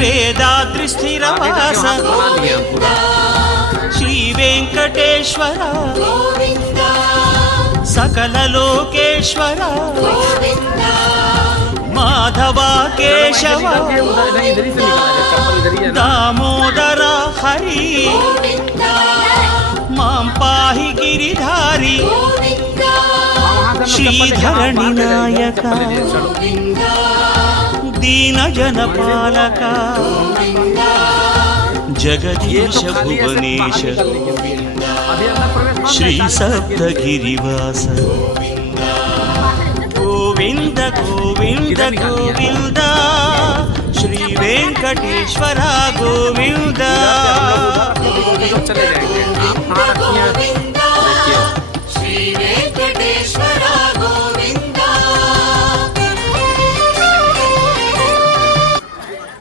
वेदाद्रि स्थिरवास श्री वेंकटेश्वर सकल लोकेश्वर माधवा केशव दामोदर हरि मां पाहि गिरिधारी श्रीधरणि नायक दीन जनपालक जगदीश भुवनेश श्री सप्तगिरिवास गोविंद गोविंद गोविंद श्री वेंकटेश्वर गोविंद।